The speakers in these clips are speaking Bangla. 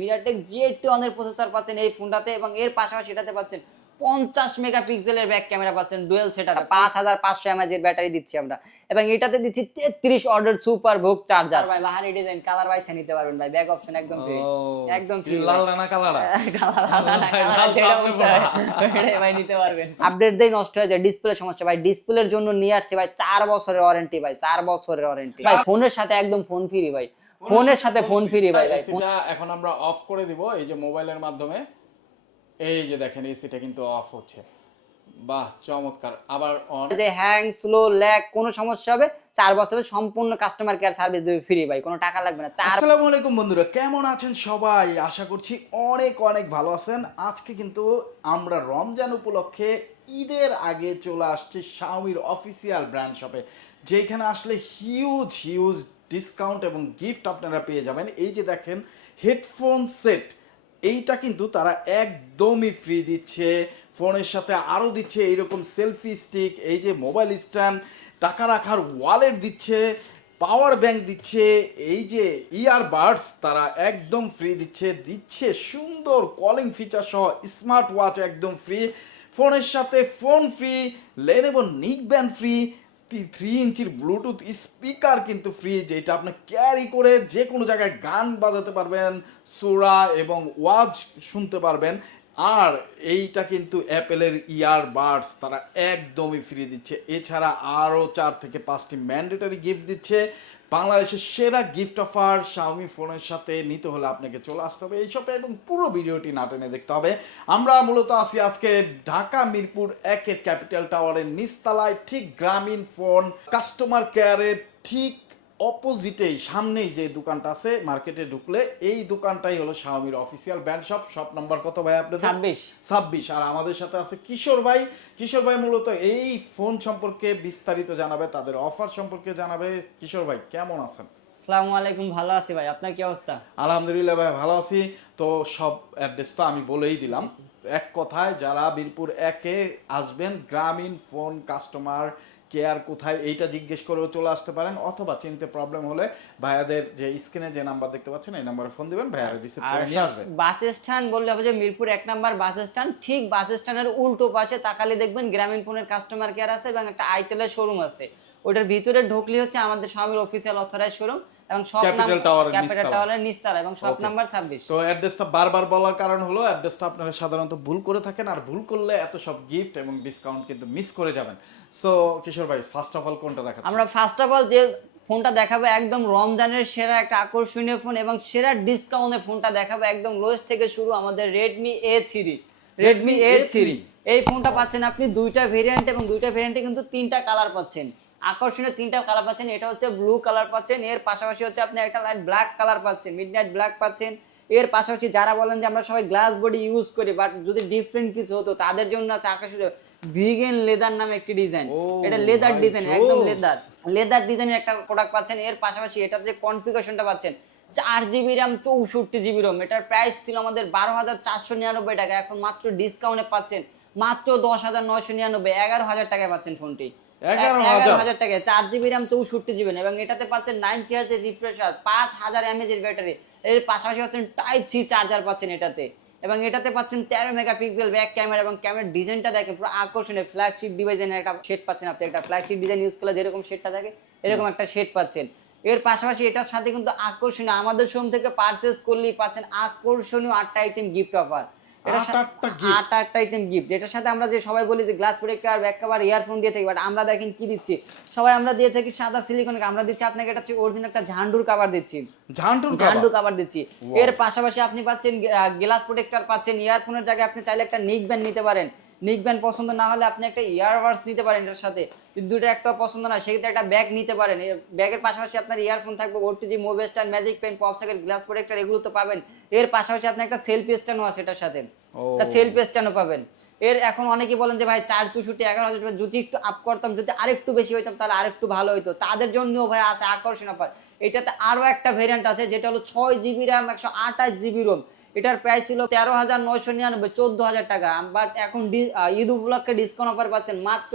মিরাটেক জি এইটটি অনের প্রসেসর পাচ্ছেন এই ফোনটাতে এবং এর পাশাপাশি এটাতে পাচ্ছেন পঞ্চাশ মেগাপিক্সেলের ব্যাক ক্যামেরা পাচ্ছেন ডুয়েল সেট পাঁচ হাজার পাঁচশো এমএজ এর ব্যাটারি দিচ্ছি আমরা। এবং এটাতে দিচ্ছি তেত্রিশ অর্ডার সুপার ভোগ চার্জার ভাই বাহারি ডিজাইন কালার বাইসে নিতে পারবেন ভাই ব্যাক অপশন একদম ফ্রি একদম free লাল ভাই। না কালারা? ভাই ভাই, নিতে পারবেন। আপডেট দেই নষ্ট হয়ে যায় ডিসপ্লে সমস্যা ভাই। ডিসপ্লের জন্য নিয়ে আসছে ভাই চার বছরের ওয়ারেন্টি ভাই চার বছরের ওয়ারেন্টি ভাই ফোনের সাথে একদম ফোন ফ্রি ভাই। ফোনের সাথে ফোন ফ্রি ভাই এসিটা এখন আমরা অফ করে দিব এই যে মোবাইলের মাধ্যমে। এই যে দেখেন এসিটা কিন্তু অফ হচ্ছে। বাহ চমৎকার। আবার অন যে হ্যাং স্লো ল্যাগ কোনো সমস্যা হবে? চার বছরের সম্পূর্ণ কাস্টমার কেয়ার সার্ভিস দেবে ফ্রি ভাই কোনো টাকা লাগবে না। চার আসসালামু আলাইকুম বন্ধুরা কেমন আছেন সবাই? আশা করছি অনেক অনেক ভালো আছেন। আজকে কিন্তু আমরা রমজান উপলক্ষে ঈদের আগে চলে আসছি শাওমির অফিসিয়াল ব্র্যান্ড শপে যেখানে আসলে হিউজ হিউজ ডিসকাউন্ট এবং গিফট আপনারা পেয়ে যাবেন। এই যে দেখেন হেডফোন সেট এইটা কিন্তু তারা একদমই ফ্রি দিচ্ছে। ফোনের সাথে আরও দিচ্ছে, এইরকম সেলফি স্টিক এই যে মোবাইল স্ট্যান্ড টাকা রাখার ওয়ালেট দিচ্ছে পাওয়ার ব্যাংক দিচ্ছে, এই যে ইয়ারবাডস তারা একদম ফ্রি দিচ্ছে দিচ্ছে সুন্দর কলিং ফিচার সহ স্মার্ট ওয়াচ একদম ফ্রি ফোনের সাথে phone free Lenovo neck band free three ইঞ্চির ব্লুটুথ স্পিকার কিন্তু ফ্রি যেটা আপনি ক্যারি করে যে কোনো জায়গায় গান বাজাতে পারবেন, সুরা এবং ওয়াজ শুনতে পারবেন। আর এইটা কিন্তু অ্যাপেলের ইয়ারবাডস তারা একদমই ফ্রি দিচ্ছে। এছাড়া আরও চার থেকে পাঁচটি ম্যান্ডেটরি গিফট দিচ্ছে। বাংলাদেশের সেরা গিফট অফার শাওমি ফোনের সাথে নিতে হলে আপনাকে চলে আসতে হবে এইসব এবং পুরো ভিডিওটি না টেনে দেখতে হবে। আমরা মূলত আসি আজকে ঢাকা, মিরপুর একের ক্যাপিটাল টাওয়ারের নিচতলায়, ঠিক গ্রামীণ ফোন কাস্টমার কেয়ারের ঠিক অপোজিটেই সামনেই যে দোকানটা আছে মার্কেটে ঢুকলে এই দোকানটাই হলো শাওমির official brand shop shop number কত ভাই আপনাদের? ছাব্বিশ। ছাব্বিশ। আর আমাদের সাথে আছে কিশোর ভাই। কিশোর ভাই মূলত এই ফোন সম্পর্কে বিস্তারিত জানাবে তাদের অফার সম্পর্কে জানাবে। কিশোর ভাই কেমন আছেন? আসসালামু আলাইকুম ভালো আছি ভাই। আপনার কি অবস্থা? আলহামদুলিল্লাহ ভাই ভালো আছি। তো সব অ্যাড্রেসটা আমি বলেই দিলাম। এক কথায় যারা বীরপুর একে আসবেন গ্রামীণ ফোন কাস্টমার কেয়ার কোথায় এইটা জিজ্ঞেস করেও চলে আসতে পারেন অথবা চিনতে প্রবলেম হলে ভাইয়াদের যে স্ক্রিনে যে নাম্বার দেখতে পাচ্ছেন এই নাম্বারে ফোন দিবেন ভাইয়ারা রিসিভ করে নিয়ে আসবেন। বাস স্ট্যান্ড বললে হবে যে মিরপুর এক নাম্বার বাস স্ট্যান্ড ঠিক বাস স্ট্যান্ডের উল্টো পাশে তাকালে দেখবেন গ্রামীণ ফোনের কাস্টমার কেয়ার আছে এবং একটা আইটেলের শোরুম আছে। ওটার ভিতরে ঢুকলে হচ্ছে আমাদের স্বামীর অফিসিয়াল অথরাইজ শোরুম এবং সব ক্যাপিটাল টাওয়ারের নিচতলা। এবং সব নাম্বার ছাব্বিশ। তো অ্যাড্রেসটা বারবার বলার কারণ হলো অ্যাড্রেসটা আপনারা সাধারণত ভুল করে থাকেন আর ভুল করলে এত সব গিফট এবং ডিসকাউন্ট কিন্তু মিস করে যাবেন। সো কিশোর ভাই ফার্স্ট অফ অল কোনটা আমরা ফার্স্ট অফ অল যে ফোনটা দেখাবো একদম রমজানের সেরা একটা আকর্ষণীয় ফোন এবং সেরা ডিসকাউন্টে ফোনটা দেখাবো একদম লোয়েস্ট থেকে শুরু আমাদের Redmi A three Redmi A three এই ফোনটা পাচ্ছেন আপনি দুইটা ভেরিয়েন্ট এবং দুইটা ভেরিয়েন্টে কিন্তু তিনটা কালার পাচ্ছেন। আকর্ষণীয় তিনটা কালার পাচ্ছেন এটা হচ্ছে ব্লু কালার পাচ্ছেন এর পাশাপাশি হচ্ছে আপনি একটা লাইট ব্ল্যাক কালার পাচ্ছেন মিড নাইট ব্ল্যাক পাচ্ছেন। এর পাশাপাশি যারা বলেন যে আমরা সবাই গ্লাস বডি ইউজ করি বাট যদি ডিফারেন্ট কিছু হতো তাদের জন্য আছে আকর্ষণীয় ভিগেন লেদার নামে একটি ডিজাইন এটা লেদার ডিজাইন একদম লেদার লেদার ডিজাইনের একটা প্রোডাক্ট পাচ্ছেন এর পাশাপাশি এটার যে কনফিগারেশনটা পাচ্ছেন চার জিবি র্যাম চৌষট্টি জিবি রোম এটার প্রাইস ছিল আমাদের বারো হাজার চারশো নিরানব্বই টাকা এখন মাত্র ডিসকাউন্টে পাচ্ছেন মাত্র দশ হাজার নয়শো নিরানব্বই এগারো হাজার টাকায় পাচ্ছেন ফোনটি হাজার? চার জিবি র্যাম চৌষট্টি জিবি এবং এটাতে পাচ্ছেন নাইনটি হাজার রিফ্রেশার পাঁচ হাজার এমএজ ব্যাটারি এর পাশাপাশি পাচ্ছেন টাইপ সি চার্জার পাচ্ছেন এটাতে। এবং এটাতে পাচ্ছেন তেরো মেগাপিক্সেল ব্যাক ক্যামেরা এবং ক্যামেরার ডিজাইনটা দেখেন পুরো আকর্ষণীয় ফ্ল্যাগশিপ একটা শেড পাচ্ছেন আপনি। একটা ফ্ল্যাগশিপ ডিজাইন ইউজ করলে যেরকম শেডটা থাকে এরকম একটা শেড পাচ্ছেন। এর পাশাপাশি এটার সাথে কিন্তু আকর্ষণীয় আমাদের শোরুম থেকে পারচেস করলেই পাচ্ছেন আকর্ষণীয় আটটা আইটেম গিফট অফার আট আটটা gift? আট আটটা আইটেম গিফট এটার সাথে আমরা যে সবাই বলি যে glass protector back cover earphone দিয়ে থাকি বাট আমরা দেখেন কি দিচ্ছি? সবাই আমরা দিয়ে থাকি সাদা সিলিকন আমরা দিচ্ছি আপনাকে এটা অরিজিনাল একটা ঝান্ডুর কাভার দিচ্ছি। ঝান্ডুর ঝান্ডু কাবা কাভার দিচ্ছি। এর পাশাপাশি আপনি পাচ্ছেন গ্লাস প্রোটেক্টর পাচ্ছেন ইয়ারফোনের জায়গায় আপনি চাইলে একটা নিক ব্যান্ড নিতে পারেন। নিক ব্যান্ড পছন্দ না হলে আপনি একটা ইয়ারবাডস নিতে পারেন এটার সাথে। যদি দুটো একটা পছন্দ না সেক্ষেত্রে একটা ব্যাগ নিতে পারেন। ব্যাগের পাশাপাশি আপনার ইয়ারফোন থাকবে OTG mobile stand magic pen pop socket glass protector এগুলো তো পাবেন। এর পাশাপাশি আপনি একটা সেলফি স্ট্যান্ডও আছে এটার সাথে। সেলফি স্ট্যান্ডও পাবেন। এর এখন অনেকে বলেন যে ভাই চার চৌষট্টি এগারো হাজার টাকা যদি একটু আপ করতাম যদি আরেকটু বেশি হইতাম তাহলে আরেকটু ভালো হইতো। তাদের জন্যও ভাই আছে আকর্ষণ অফার এটাতে আরও একটা ভেরিয়েন্ট আছে যেটা হলো ছয় জিবি র্যাম একশো আঠাশ জিবি রোম এটার প্রাইস ছিল তেরো হাজার নয়শো নিরানব্বই চোদ্দ হাজার টাকা। বাট এখন ঈদ উপলক্ষে ডিসকাউন্ট অফার পাচ্ছেন মাত্র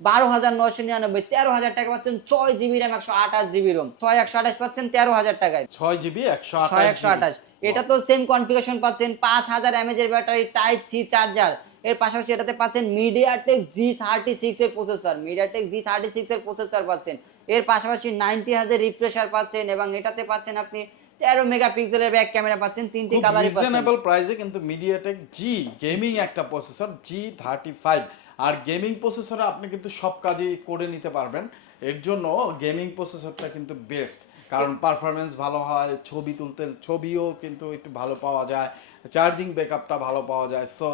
বারো হাজার নয়শো নিরানব্বই তেরো হাজার টাকা পাচ্ছেন ছয় জিবি র্যাম একশো আঠাশ জিবি রোম ছয় একশো আঠাশ পাচ্ছেন তেরো হাজার টাকায়। ছয় জিবি একশো ছয় একশো আঠাশ। এটা তো সেম কনফিগারেশন পাচ্ছেন পাঁচ হাজার এমএজ এর ব্যাটারি টাইপ সি চার্জার এর পাশাপাশি এটাতে পাচ্ছেন মিডিয়াটেক জি থার্টি সিক্স এর processor MediaTek G thirty six এর প্রসেসর পাচ্ছেন। এর পাশাপাশি নাইনটি হাজার রিফ্রেশার পাচ্ছেন এবং এটাতে পাচ্ছেন আপনি তেরো মেগাপিক্সেলের ব্যাক ক্যামেরা পাচ্ছেন তিনটি কালারই পাচ্ছেন। রিজনেবল প্রাইসে কিন্তু মিডিয়াটেক জি গেমিং একটা প্রসেসর জি থার্টি ফাইভ আর গেমিং প্রসেসরে আপনি কিন্তু সব কাজই করে নিতে পারবেন। এর জন্য গেমিং প্রসেসরটা কিন্তু বেস্ট কারণ পারফরমেন্স ভালো হয় ছবি তুলতে ছবিও কিন্তু একটু ভালো পাওয়া যায় চার্জিং ব্যাকআপটা ভালো পাওয়া যায়। সো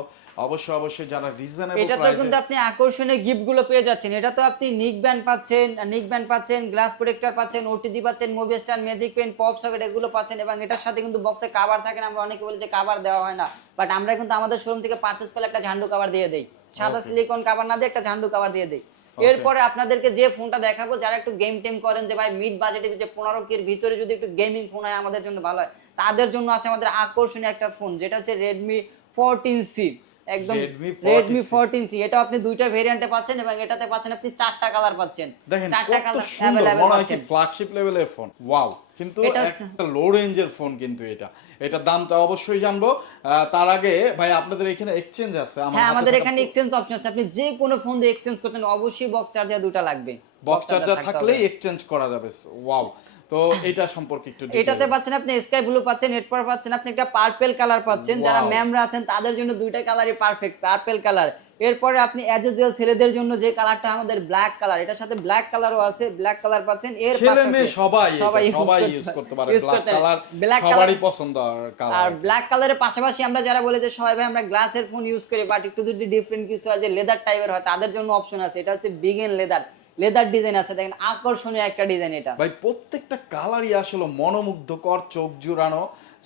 অবশ্যই অবশ্যই যারা রিজনেবল এটাতে কিন্তু আপনি আকর্ষণীয় গিফটগুলো পেয়ে যাচ্ছেন। এটা তো আপনি নিক ব্যান্ড পাচ্ছেন নিক ব্যান্ড পাচ্ছেন গ্লাস প্রোটেক্টর পাচ্ছেন ওটিজি পাচ্ছেন movie star magic pen pop socket এগুলো পাচ্ছেন এবং এটার সাথে কিন্তু বক্সে কাভার থাকে না আমরা অনেকে বলি যে কাভার দেওয়া হয় না। বাট আমরা কিন্তু আমাদের শোরুম থেকে পারচেস করলে একটা ঝান্ডু কাভার দিয়ে দেই। সাদা সিলিকন কাভার না দিয়ে একটা ঝান্ডু কাভার দিয়ে দেই। এরপরে আপনাদেরকে যে ফোনটা দেখাবো যারা একটু গেম টেম করেন যে ভাই মিড বাজেটের যে পনেরো কির ভিতরে যদি একটু গেমিং ফোন হয় আমাদের জন্য ভালো হয়। তাদের জন্য আছে আমাদের আকর্ষণীয় একটা ফোন যেটা হচ্ছে রেডমি ফোরটিন সি একদম Redmi 14C Redmi fourteen C এটা আপনি দুইটা ভেরিয়েন্টে পাচ্ছেন এবং এটাতে পাচ্ছেন আপনি চারটা কালার পাচ্ছেন। চারটা কালার পাচ্ছেন। ফ্ল্যাগশিপ লেভেলের ফোন ওয়াও কিন্তু একটা লো রেঞ্জের ফোন কিন্তু এটা। এটা দামটা অবশ্যই জানব। তার আগে ভাই আপনাদের এখানে এক্সচেঞ্জ আছে। হ্যাঁ আমাদের এখানে এক্সচেঞ্জ অপশন আছে। আপনি যে কোনো ফোন দিয়ে এক্সচেঞ্জ করতেন অবশ্যই বক্স চার্জার দুটো লাগবে। বক্স চার্জার থাকলেই এক্সচেঞ্জ করা যাবে। ওয়াও তো এটা সম্পর্কে একটু এটাতে পাচ্ছেন আপনি স্কাই ব্লু পাচ্ছেন এরপর পাচ্ছেন আপনি একটা পার্পেল কালার পাচ্ছেন যারা. ম্যামরা আছেন তাদের জন্য দুইটা কালারই পারফেক্ট পার্পেল কালার এরপরে আপনি অ্যাজ ইউজুয়াল ছেলেদের জন্য যে কালারটা আমাদের ব্ল্যাক কালার এটার সাথে ব্ল্যাক কালারও আছে ব্ল্যাক কালার পাচ্ছেন এর ছেলে মেয়ে সবাই সবাই ইউজ করতে পারে। ব্ল্যাক কালার Black সবারই পছন্দ আর ব্ল্যাক কালারের পাশাপাশি আমরা যারা বলে যে সবাই ভাই আমরা গ্লাসের ফোন ইউজ করি বাট একটু যদি ডিফারেন্ট কিছু আছে লেদার টাইপের হয় তাদের জন্য অপশন আছে এটা হচ্ছে vegan leather leather design আছে, দেখেন আকর্ষণীয় একটা ডিজাইন এটা। ভাই, প্রত্যেকটা কালারই আসলে মনোমুগ্ধকর, চোখ জুড়ানো।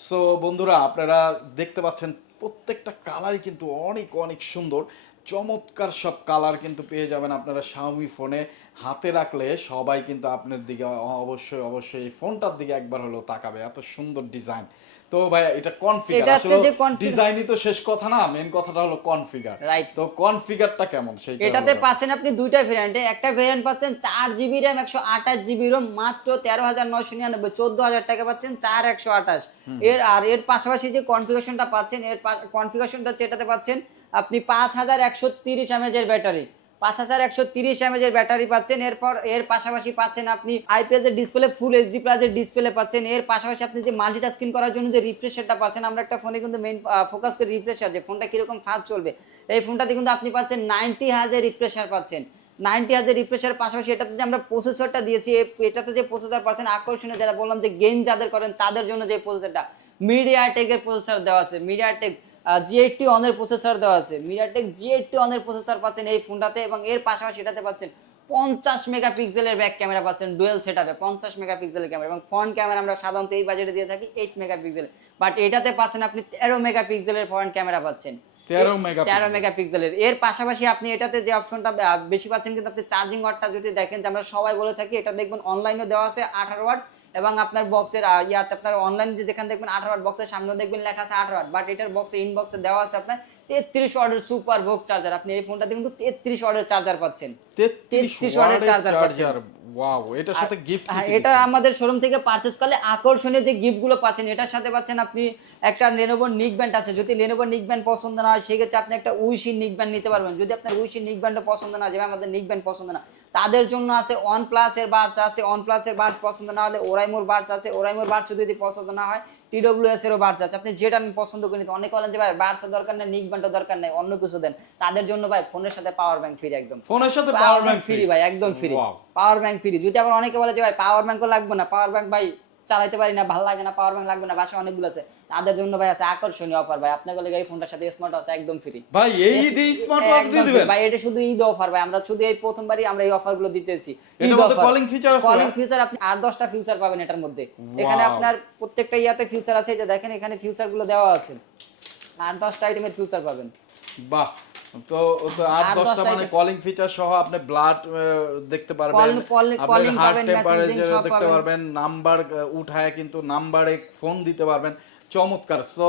সো বন্ধুরা, আপনারা দেখতে পাচ্ছেন প্রত্যেকটা কালারই কিন্তু অনেক অনেক সুন্দর। চমৎকার সব কালার কিন্তু পেয়ে যাবেন আপনারা শাওমি ফোনে হাতে রাখলে সবাই কিন্তু আপনার দিকে অবশ্যই অবশ্যই এই ফোনটার দিকে একবার হলেও তাকাবে। এত সুন্দর ডিজাইন। তো ভাই এটা কনফিগার আসলে ডিজাইনই তো শেষ কথা না মেন কথাটা হলো কনফিগার Right. তো কনফিগারটা কেমন এটাতে পাচ্ছেন আপনি দুইটা ভেরিয়েন্টে একটা ভেরিয়েন্ট পাচ্ছেন চার জিবি র্যাম একশো আঠাশ জিবি রোম মাত্র তেরো হাজার নয়শো নিরানব্বই চোদ্দ হাজার টাকা পাচ্ছেন চার একশো আঠাশ। এর আর এর পাশাপাশি যে কনফিগারেশনটা পাচ্ছেন এর কনফিগারেশনটা যেটাতে পাচ্ছেন আপনি পাঁচ হাজার একশো তিরিশ এমএজের ব্যাটারি পাঁচ হাজার একশো তিরিশ এমএজের ব্যাটারি পাচ্ছেন। এরপর এর পাশাপাশি পাচ্ছেন আপনি আইপিএস এর ডিসপ্লে, ফুল এইচডি প্লাসের ডিসপ্লে পাচ্ছেন। এর পাশাপাশি আপনি যে মাল্টিটাস্কিং করার জন্য যে রিফ্রেশারটা পাচ্ছেন, আমরা একটা ফোনে কিন্তু মেইন ফোকাস করি রিফ্রেশার যে ফোনটা কীরকম ফাস্ট চলবে। এই ফোনটাতে কিন্তু আপনি পাচ্ছেন নাইনটি হাজার রিফ্রেশার পাচ্ছেন। নাইনটি হাজার রিফ্রেশার পাশাপাশি এটাতে যে আমরা প্রসেসরটা দিয়েছি এটাতে যে প্রসেসর পাচ্ছেন, আকর্ষণীয় যারা বললাম যে গেম যাদের করেন, তাদের জন্য যে প্রসেসরটা মিডিয়াটেকের প্রসেসর দেওয়া আছে। মিডিয়াটেক জি এইটটি অনের প্রসেসর দেওয়া আছে। মিডিয়াটেক জি এইটটি অনের প্রসেসর পাচ্ছেন এই ফোনটাতে এবং এর পাশাপাশি এটাতে পাচ্ছেন পঞ্চাশ মেগাপিক্সেলের ব্যাক ক্যামেরা পাচ্ছেন ডুয়েল সেট আপে পঞ্চাশ মেগাপিক্সেলের ক্যামেরা এবং ফ্রন্ট ক্যামেরা আমরা সাধারণত এই বাজেটে দিয়ে থাকি এইট মেগাপিক্সেল বাট এটাতে পাচ্ছেন আপনি তেরো মেগাপিক্সেলের ফ্রন্ট ক্যামেরা পাচ্ছেন। 13 megapixel। তেরো মেগাপিক্সেলের এর পাশাপাশি আপনি এটাতে যে অপশনটা বেশি পাচ্ছেন কিন্তু আপনি চার্জিং ওয়াটটা যদি দেখেন যে আমরা সবাই বলে থাকি এটা দেখবেন অনলাইনে দেওয়া আছে আঠারো ওয়াট এবং আপনার বক্সের ইয়াতে আপনার অনলাইন যে যেখানে দেখবেন আঠারো ওয়াট বক্সের সামনেও দেখবেন লেখা আছে আঠারো ওয়াট বাট এটার বক্সে ইনবক্সে দেওয়া আছে আপনার তেত্রিশ ওয়াটের সুপার ভোগ চার্জার আপনি এই ফোনটাতে কিন্তু তেত্রিশ ওয়াটের চার্জার পাচ্ছেন। 33 33 ওয়াটের ওয়াটের চার্জার চার্জার ওয়াও এটার সাথে গিফট হ্যাঁ এটা আমাদের শোরুম থেকে পারচেজ করলে আকর্ষণীয় যে গিফটগুলো পাচ্ছেন এটার সাথে পাচ্ছেন আপনি একটা লেনোভো নিক ব্যান্ড আছে। যদি লেনোভো নিক ব্যান্ড পছন্দ না হয় সেক্ষেত্রে আপনি একটা উইশি নিক ব্যান্ড নিতে পারবেন। যদি আপনার উইশি নিক ব্যান্ডটা পছন্দ না যেমন আমাদের নিক ব্যান্ড পছন্দ না তাদের জন্য আছে ওয়ান প্লাসের বার্স আছে ওয়ান প্লাসের বার্স পছন্দ না হলে ওরাইমোর বার্স আছে ওরাইমোর বার্স যদি পছন্দ না হয় টিডব্লিউএস এরও বার্স আছে। আপনি যেটা পছন্দ করে নিতে অনেকে বলেন যে ভাই বার্সের দরকার নেই নিক ব্যান্ডের দরকার নেই অন্য কিছু দেন। তাদের জন্য ভাই ফোনের সাথে পাওয়ার ব্যাংক ফ্রি একদম। ফোনের সাথে পাওয়ার ব্যাংক ফ্রি ভাই একদম ফ্রি পাওয়ার ব্যাংক ফ্রি যদি আবার অনেকে বলে যে ভাই পাওয়ার ব্যাংকও লাগবে না পাওয়ার ব্যাংক ভাই চালাইতে পারি না ভালো লাগে না পাওয়ার ব্যাংক লাগবে না বাসা অনেকগুলো আছে। তাদের জন্য ভাই আছে আকর্ষণীয় অফার ভাই। আপনাকে লাগে এই ফোনটার সাথে স্মার্ট ওয়াচ একদম ফ্রি ভাই এই দিয়ে স্মার্ট ওয়াচ দিয়ে দিবেন? ভাই এটা শুধু ঈদ অফার ভাই। আমরা শুধু এই প্রথমবারই আমরা এই অফারগুলো দিতেছি। এটার মধ্যে calling feature আছে কলিং ফিচার আপনি আর দশটা ফিউচার পাবেন এটার মধ্যে। এখানে আপনার প্রত্যেকটা ইয়াতে ফিউচার আছে। যে দেখেন এখানে ফিউচারগুলো দেওয়া আছে। আর দশটা আইটেমের ফিউচার পাবেন। বাহ! তো তো দশটা দশটা মানে কলিং ফিচার সহ আপনি ব্লাড দেখতে পারবেন। হার্ট পাবেন, টেম্পারেচার দেখতে পারবেন নাম্বার উঠায় কিন্তু নাম্বারে ফোন দিতে পারবেন। চমৎকার। সো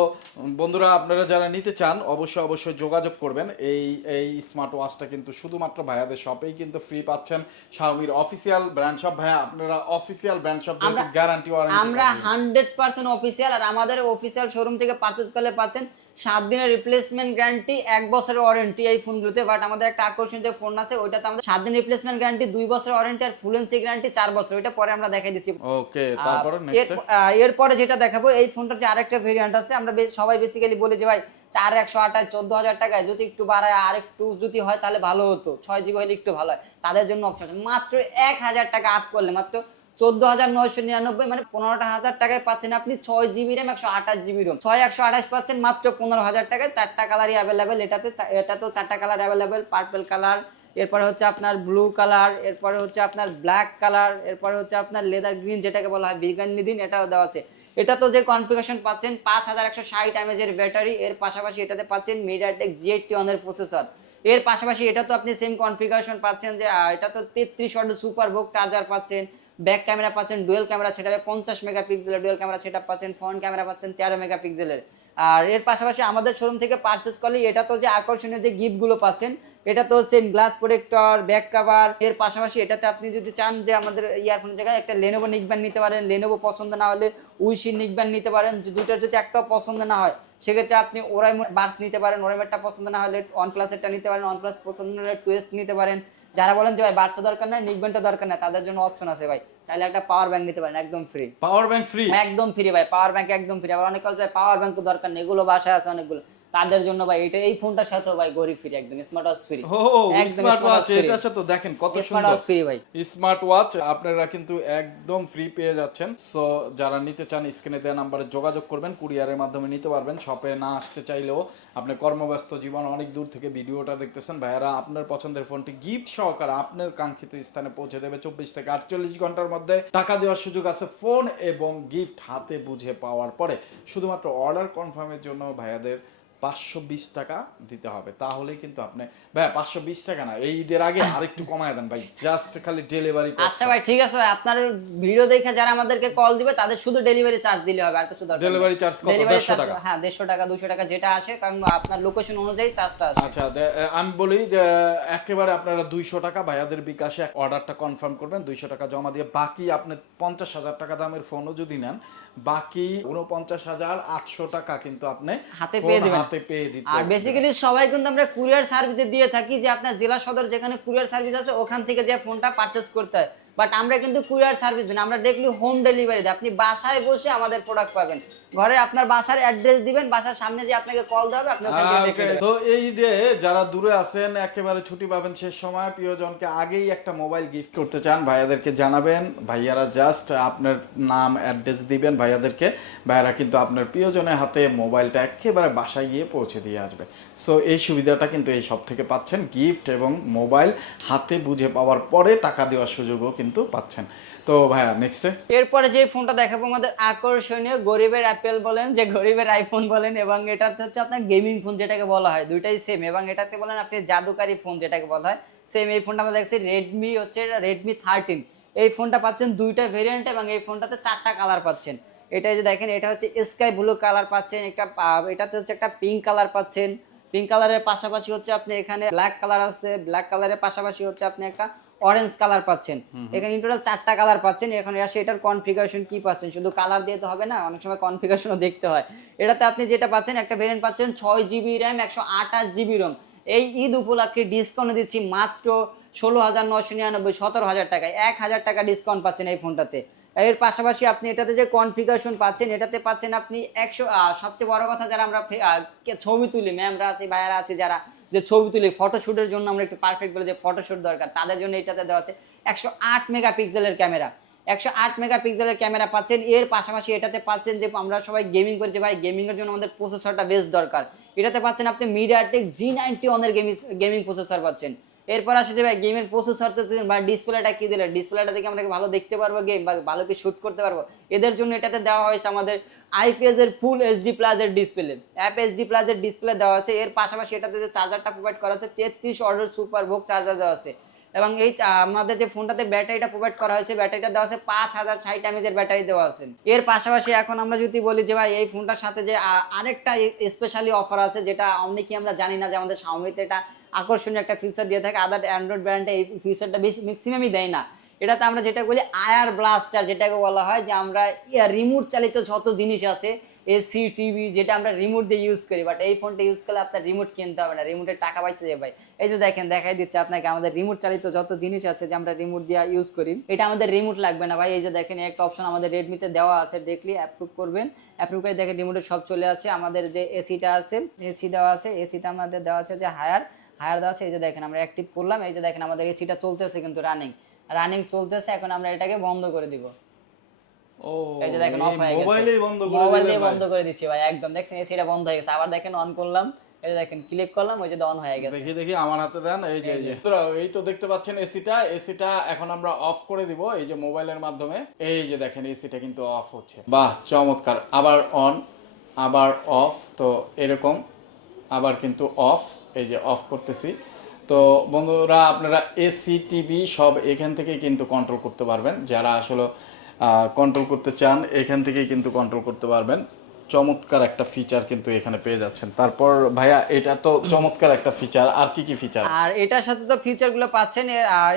বন্ধুরা আপনারা যারা নিতে চান অবশ্যই অবশ্যই যোগাযোগ করবেন। এই এই স্মার্ট ওয়াচটা কিন্তু শুধুমাত্র ভাইয়াদের শপেই কিন্তু ফ্রি পাচ্ছেন। শাওমির অফিসিয়াল ব্র্যান্ড শপ ভাইয়া আপনারা official brand shop guarantee warranty আমরা হান্ড্রেড পার্সেন্ট অফিসিয়াল আর আমাদের অফিসিয়াল শোরুম থেকে পারচেজ করলে পাচ্ছেন সাত দিনের রিপ্লেসমেন্ট গ্যারান্টি এক বছরের ওয়ারেন্টি এই ফোনগুলোতে বাট আমাদের একটা আকর্ষণীয় যে ফোন আছে ওইটাতে আমাদের সাত দিন রিপ্লেসমেন্ট গ্যারান্টি দুই বছরের ওয়ারেন্টি আর ফুলেন্সি গ্যারান্টি চার বছর ওইটা পরে আমরা দেখাই দিচ্ছি। ওকে তারপরে নেক্সট এর- আহ, এরপরে যেটা দেখাবো এই ফোনটার যে আরেকটা ভেরিয়েন্ট আছে আমরা সবাই বেসিক্যালি বলি যে ভাই চার একশো আঠাশ চোদ্দ হাজার টাকায় যদি একটু বাড়ায় আর একটু যদি হয় তাহলে ভালো হতো। ছয় জিবি হলে একটু ভালো হয়। তাদের জন্য অপশন মাত্র এক হাজার টাকা আপ করলে মাত্র চোদ্দ হাজার নয়শো নিরানব্বই মানে পনেরোটা হাজার টাকায় পাচ্ছেন আপনি ছয় জিবি র্যাম, একশো আঠাশ জিবি রোম। ছয়, একশো আঠাশ পাচ্ছেন মাত্র পনেরো হাজার টাকায়। চারটা কালারই অ্যাভেলেবেল এটাতে চা- এটাতেও চারটা কালার অ্যাভেলেবেল পার্পল কালার এরপরে হচ্ছে আপনার ব্লু কালার এরপরে হচ্ছে আপনার ব্ল্যাক কালার এরপরে হচ্ছে আপনার লেদার গ্রিন যেটাকে বলা হয় বিগান নিদিন এটাও দেওয়া আছে। এটা তো যে কনফিগারেশন পাচ্ছেন, পাঁচ হাজার একশো ষাট এমএজের ব্যাটারি এর পাশাপাশি এটাতে পাচ্ছেন মিডিয়াটেক জি এইটটি অনের প্রসেসর এর পাশাপাশি এটা তো আপনি সেম কনফিগারেশন পাচ্ছেন যে এটা তো তেত্রিশ ওয়াটের সুপার বুক চার্জার পাচ্ছেন ব্যাক ক্যামেরা পাচ্ছেন, ডুয়েল ক্যামেরা সেটা পঞ্চাশ মেগাপিক্সেলের, ডুয়েল ক্যামেরা সেটা পাচ্ছেন, ফ্রন্ট ক্যামেরা পাচ্ছেন তেরো মেগাপিক্সেলের। আর এর পাশাপাশি আমাদের শোরুম থেকে পারচেস করলে এটা তো যে আকর্ষণীয় যে গিফটগুলো পাচ্ছেন, এটা তো same glass protector back cover এর পাশাপাশি এটাতে আপনি যদি চান যে আমাদের ইয়ারফোনের জায়গায় একটা লেনোভো নিকব্যান্ড নিতে পারেন লেনোভো পছন্দ না হলে উইশি নিকব্যান্ড নিতে পারেন দুটোর যদি একটাও পছন্দ না হয়, সেক্ষেত্রে আপনি ওরাই বার্স নিতে পারেন ওরাইমেরটা পছন্দ না হলে ওয়ান প্লাসেরটা নিতে পারেন ওয়ান প্লাস পছন্দ না হলে টুয়েস্ট নিতে পারেন। যারা বলেন যে ভাই বার্সো দরকার নাই নিকব্যান্ডও দরকার নাই তাদের জন্য অপশন আছে ভাই। চাইলে একটা পাওয়ার ব্যাংক নিতে পারেন একদম ফ্রি পাওয়ার ব্যাংক ফ্রি একদম ফ্রি ভাই পাওয়ার ব্যাংক একদম ফ্রি আবার অনেক ভাই পাওয়ার ব্যাংক দরকার নেই এগুলো বাসায় আছে অনেকগুলো। তাদের জন্য ভাই এটা এই ফোনটার সাথেও ভাই গরিব ফ্রি একদম স্মার্ট ওয়াচ ফ্রি ও স্মার্ট ওয়াচ। এটার সাথে দেখেন কত সুন্দর। স্মার্ট ওয়াচ ফ্রি ভাই। স্মার্ট ওয়াচ আপনারা কিন্তু একদম ফ্রি পেয়ে যাচ্ছেন। সো যারা নিতে চান স্ক্রিনে দেওয়া নাম্বারে যোগাযোগ করবেন কুরিয়ারের মাধ্যমে নিতে পারবেন। শপে না আসতে চাইলেও আপনি কর্মব্যস্ত জীবন অনেক দূর থেকে ভিডিওটা দেখতেছেন। ভাইয়ারা আপনার পছন্দের ফোনটি গিফট সহকারে আপনার কাঙ্ক্ষিত স্থানে পৌঁছে দেবে চব্বিশ থেকে আটচল্লিশ ঘণ্টার মধ্যে। টাকা দেওয়ার সুযোগ আছে ফোন এবং গিফট হাতে বুঝে পাওয়ার পরে। শুধুমাত্র অর্ডার কনফার্মের জন্য ভাইয়াদের পাঁচশো বিশ টাকা দিতে হবে তাহলেই কিন্তু আপনি ভাই পাঁচশো বিশ টাকা না এই ঈদের আগে আরেকটু কমায় দেন ভাই জাস্ট খালি ডেলিভারি আচ্ছা ভাই ঠিক আছে আপনার ভিডিও দেখে যারা আমাদেরকে কল দিবে তাদের শুধু ডেলিভারি চার্জ দিলে হবে আর কিছু দরকার নেই। Delivery charge কত? Delivery 150 টাকা? হ্যাঁ দেড়শো টাকা দুশো টাকা যেটা আসে কারণ আপনার লোকেশন অনুযায়ী চার্জটা আসে আচ্ছা আমি বলি যে একেবারে আপনারা দুইশো টাকা ভাইয়াদের বিকাশে অর্ডারটা কনফার্ম করবেন দুইশো টাকা জমা দিয়ে বাকি আপনি পঞ্চাশ হাজার টাকা দামের ফোনও যদি নেন বাকি উনপঞ্চাশ হাজার আটশো টাকা কিন্তু আপনি হাতে পেয়ে দিবেন। হাতে পেয়ে দিতে আর বেসিক্যালি সবাই কিন্তু আমরা কুরিয়ার সার্ভিস দিয়ে থাকি যে আপনার জেলা সদর যেখানে কুরিয়ার সার্ভিস আছে ওখান থেকে যে ফোনটা পারচেজ করতে হয়। বাট আমরা কিন্তু কুরিয়ার সার্ভিস দিন আমরা ডিরেক্টলি হোম ডেলিভারি দিই। আপনি বাসায় বসে আমাদের প্রোডাক্ট পাবেন। ঘরে আপনার বাসার অ্যাড্রেস দিবেন বাসার সামনে যে আপনাকে কল হবে আপনি। তো এই যে যারা দূরে আছেন একেবারে ছুটি পাবেন শেষ সময় প্রিয়জনকে আগেই একটা মোবাইল গিফট করতে চান ভাইয়াদেরকে জানাবেন। ভাইয়ারা জাস্ট আপনার নাম অ্যাড্রেস দিবেন ভাইয়াদেরকে। ভাইয়ারা কিন্তু আপনার প্রিয়জনের হাতে মোবাইলটা একেবারে বাসায় গিয়ে পৌঁছে দিয়ে আসবে। সো এই সুবিধাটা কিন্তু এই সব থেকে পাচ্ছেন। গিফট এবং মোবাইল হাতে বুঝে পাওয়ার পরে টাকা দেওয়ার সুযোগও কিন্তু পাচ্ছেন। তো ভাইয়া নেক্সটে এরপরে যে ফোনটা দেখাবো, আমাদের আকর্ষণীয় গরিবের অ্যাপেল বলেন, যে গরিবের আইফোন বলেন, এবং এটাতে হচ্ছে আপনার গেমিং ফোন যেটাকে বলা হয়, দুইটাই সেম এবং এটাতে বলেন আপনি জাদুকারি ফোন যেটাকে বলা হয় সেম এই ফোনটা আমরা দেখছি রেডমি হচ্ছে রেডমি থার্টিন এই ফোনটা পাচ্ছেন দুইটা ভেরিয়েন্ট এবং এই ফোনটাতে চারটা কালার পাচ্ছেন। এটা যে দেখেন, এটা হচ্ছে স্কাই ব্লু কালার পাচ্ছেন, একটা এটাতে হচ্ছে একটা পিঙ্ক কালার পাচ্ছেন। পিঙ্ক কালারের পাশাপাশি হচ্ছে আপনি এখানে ব্ল্যাক কালার আছে ব্ল্যাক কালারের পাশাপাশি হচ্ছে আপনি একটা অরেঞ্জ কালার পাচ্ছেন। এখানে টোটাল চারটা কালার পাচ্ছেন এখন আসে এটার কনফিগারেশন কি পাচ্ছেন? শুধু কালার দিয়ে তো হবে না অনেক সময় কনফিগারেশনও দেখতে হয়। এটাতে আপনি যেটা পাচ্ছেন একটা ভেরিয়েন্ট পাচ্ছেন ছয় জিবি র্যাম একশো আঠাশ জিবি রোম এই ঈদ উপলক্ষে ডিসকাউন্ট দিচ্ছি মাত্র ষোলো হাজার নশো নিরানব্বই সতেরো হাজার টাকায়। এক হাজার টাকা ডিসকাউন্ট পাচ্ছেন এই ফোনটাতে এর পাশাপাশি আপনি এটাতে যে কনফিগারেশন পাচ্ছেন, এটাতে পাচ্ছেন আপনি একশো সবচেয়ে বড় কথা যারা আমরা ছবি তুলি ম্যামরা আছে, ভাইয়ারা আছে, যারা যে ছবি তুলি ফটোশ্যুটের জন্য আমরা একটু পারফেক্ট বলে যে ফটোশ্যুট দরকার, তাদের জন্য এটাতে দেওয়া আছে একশো আট মেগাপিক্সেলের ক্যামেরা একশো আট মেগাপিক্সেলের ক্যামেরা পাচ্ছেন, এর পাশাপাশি এটাতে পাচ্ছেন যে আমরা সবাই গেমিং করি যে ভাই গেমিংয়ের জন্য আমাদের প্রসেসরটা বেশ দরকার। এটাতে পাচ্ছেন আপনি মিডিয়াটেক জি নাইনটি ওয়ানের গেমিং গেমিং প্রসেসর পাচ্ছেন। এরপর আসে যে ভাই গেমের প্রসেসর তো বা ডিসপ্লেটা কি দিলে? ডিসপ্লেটা দেখে আমরা ভালো দেখতে পারব গেম বা ভালো কি শুট করতে পারব? এদের জন্য এটাতে দেওয়া হয়েছে আমাদের আইপিএস এর ফুল এইচডি প্লাসের ডিসপ্লে অ্যাপ এইচডি প্লাসের ডিসপ্লে দেওয়া আছে। এর পাশাপাশি এটাতে যে চার্জারটা প্রোভাইড করা আছে, তেত্রিশ অর্ডার সুপার ভোগ চার্জার দেওয়া আছে। এবং এই আমাদের যে ফোনটাতে ব্যাটারিটা প্রোভাইড করা হয়েছে, ব্যাটারিটা দেওয়া আছে পাঁচ হাজার ষাট এমএজের ব্যাটারি দেওয়া আছে। এর পাশাপাশি এখন আমরা যদি বলি যে ভাই, এই ফোনটার সাথে যে আরেকটা স্পেশালি অফার আছে, যেটা অনেকেই আমরা জানি না যে আমাদের শাওমিতে এটা আকর্ষণীয় একটা ফিচার দিয়ে থাকে আদার অ্যান্ড্রয়েড ব্র্যান্ডে এই ফিচারটা বেশি ম্যাক্সিমামই দেয় না। এটাতে আমরা যেটা বলি আয়ার ব্লাস্টার যেটাকে বলা হয় যে আমরা রিমোট চালিত যত জিনিস আছে এসি টিভি যেটা আমরা রিমোট দিয়ে ইউজ করি বাট এই ফোনটা ইউজ করলে আপনার রিমোট কিনতে হবে না রিমোটের টাকা পয়সা যে ভাই। এই যে দেখেন, দেখাই দিচ্ছে আপনাকে, আমাদের রিমোট চালিত যত জিনিস আছে যে আমরা রিমোট দিয়ে ইউজ করি, এটা আমাদের রিমোট লাগবে না ভাই। এই যে দেখেন একটা অপশন আমাদের রেডমিতে দেওয়া আছে দেখলি অ্যাপ্রুভ করবেন। অ্যাপ্রুভ করে দেখেন রিমোটের সব চলে আছে আমাদের যে এসিটা আছে এসি দেওয়া আছে এসিটা আমাদের দেওয়া আছে যে হায়ার হায়ার দেওয়া আছে এই যে দেখেন আমরা অ্যাক্টিভ করলাম এই যে দেখেন আমাদের এসিটা চলতেছে কিন্তু রানিং রানিং চলতেছে এখন আমরা এটাকে বন্ধ করে দিব। ও এই যে দেখেন অফ হয়ে গেছে। মোবাইলেই বন্ধ করে বন্ধ করে দিচ্ছি ভাই একদম। দেখছেন এসিটা বন্ধ হয়ে গেছে। আবার দেখেন অন করলাম এই যে দেখেন ক্লিক করলাম ওই যে অন হয়ে গেছে। দেখি দেখি আমার হাতে দেন এই যে এই তো দেখতে পাচ্ছেন এসিটা এসিটা এখন আমরা অফ করে দিব এই যে মোবাইলের মাধ্যমে। এই যে দেখেন এসিটা কিন্তু অফ হচ্ছে। বাহ চমৎকার। আবার অন আবার অফ তো এরকম আবার কিন্তু অফ এই যে অফ করতেছি। তো বন্ধুরা, আপনারা এসি টিভি সব এখান থেকেই কিন্তু কন্ট্রোল করতে পারবেন। যারা আসলে কন্ট্রোল করতে চান, এখান থেকেই কিন্তু কন্ট্রোল করতে পারবেন। চমৎকার একটা ফিচার কিন্তু এখানে পেয়ে যাচ্ছেন। তারপর ভাইয়া, এটা তো চমৎকার একটা ফিচার আর কি কি ফিচার আর এটার সাথে তো ফিচারগুলো পাচ্ছেন।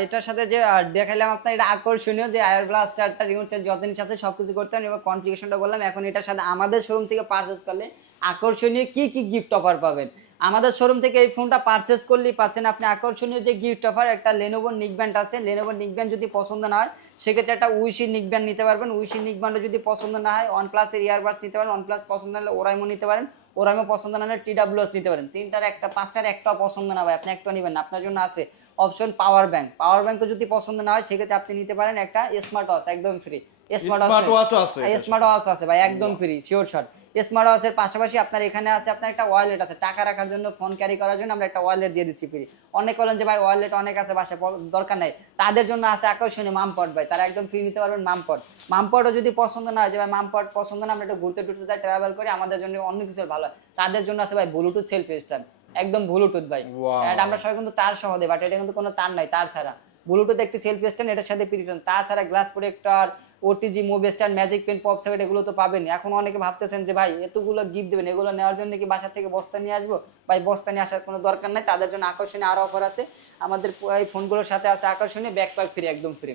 এটার সাথে যে দেখাইলাম আপনার, এটা আকর্ষণীয় যে আয়ার ব্লাস্টারটা রিমোট চেঞ্জ যত জিনিস আছে সবকিছু করতে পারেন এবং কনফিগারেশনটা বললাম, এখন এটার সাথে আমাদের শোরুম থেকে পারচেস করলে আকর্ষণীয় কি কি গিফট অফার পাবেন। আমাদের শোরুম থেকে এই ফোনটা পারচেস করলেই পাচ্ছেন আপনি আকর্ষণীয় যে গিফট অফার একটা লেনোভো নিকব্যান্ড আছে। লেনোভো নিকব্যান্ড যদি পছন্দ না হয়, সেক্ষেত্রে একটা উইশি নিকব্যান্ড নিতে পারবেন। উইশি নিকব্যান্ডও যদি পছন্দ না হয় ওয়ান প্লাসের ইয়ারবাডস নিতে পারেন ওয়ান প্লাস পছন্দ না হলে ওরাইমো নিতে পারেন। ওরাইমো পছন্দ না হলে টিডাব্লিউএস নিতে পারেন। তিনটার একটা, পাঁচটার একটা পছন্দ না হয় আপনি একটা নেবেন না। আপনার জন্য আছে অপশন পাওয়ার ব্যাংক পাওয়ার ব্যাংকও যদি পছন্দ না হয়, সেক্ষেত্রে আপনি নিতে পারেন একটা স্মার্ট ওয়াচ একদম ফ্রি Smart watch আছে। স্মার্ট ওয়াচ আছে ভাই একদম ফ্রি শিওর শট স্মার্ট ওয়াচের পাশাপাশি আপনার এখানে আছে আপনার একটা ওয়ালেট আছে টাকা রাখার জন্য ফোন ক্যারি করার জন্য আমরা একটা ওয়ালেট দিয়ে দিচ্ছি ফ্রি অনেক বলেন যে ভাই ওয়ালেট অনেক আছে বাসায় দরকার নাই। তাদের জন্য আছে আকর্ষণীয় মামপট ভাই তারা একদম ফ্রি নিতে পারবেন মামপট। মামপটও যদি পছন্দ না হয় যে ভাই মামপট পছন্দ না আমরা একটু ঘুরতে টুরতে যাই ট্রাভেল করি আমাদের জন্য অন্য কিছু ভালো। তাদের জন্য আছে ভাই ব্লুটুথ সেলফি স্ট্যান্ড একদম ব্লুটুথ ভাই। এটা আমরা সবাই কিন্তু তার সহ দেয় বাট এটা কিন্তু কোনো তার নাই তার ছাড়া। ব্লুটুথ একটি সেলফি স্ট্যান্ড এটার সাথে পিরিটন তাছাড়া glass protector OTG move stand magic pen pop seven এগুলো তো পাবেন। এখন অনেকে ভাবতেছেন যে ভাই এতগুলো গিফট দেবেন এগুলো নেওয়ার জন্য কি বাসা থেকে বস্তা নিয়ে আসব? ভাই বস্তা নিয়ে আসার কোনো দরকার নাই। তাদের জন্য আকর্ষণীয় আরও অফার আছে। আমাদের এই ফোনগুলোর সাথে আছে আকর্ষণীয় ব্যাকপ্যাক ফ্রি একদম ফ্রি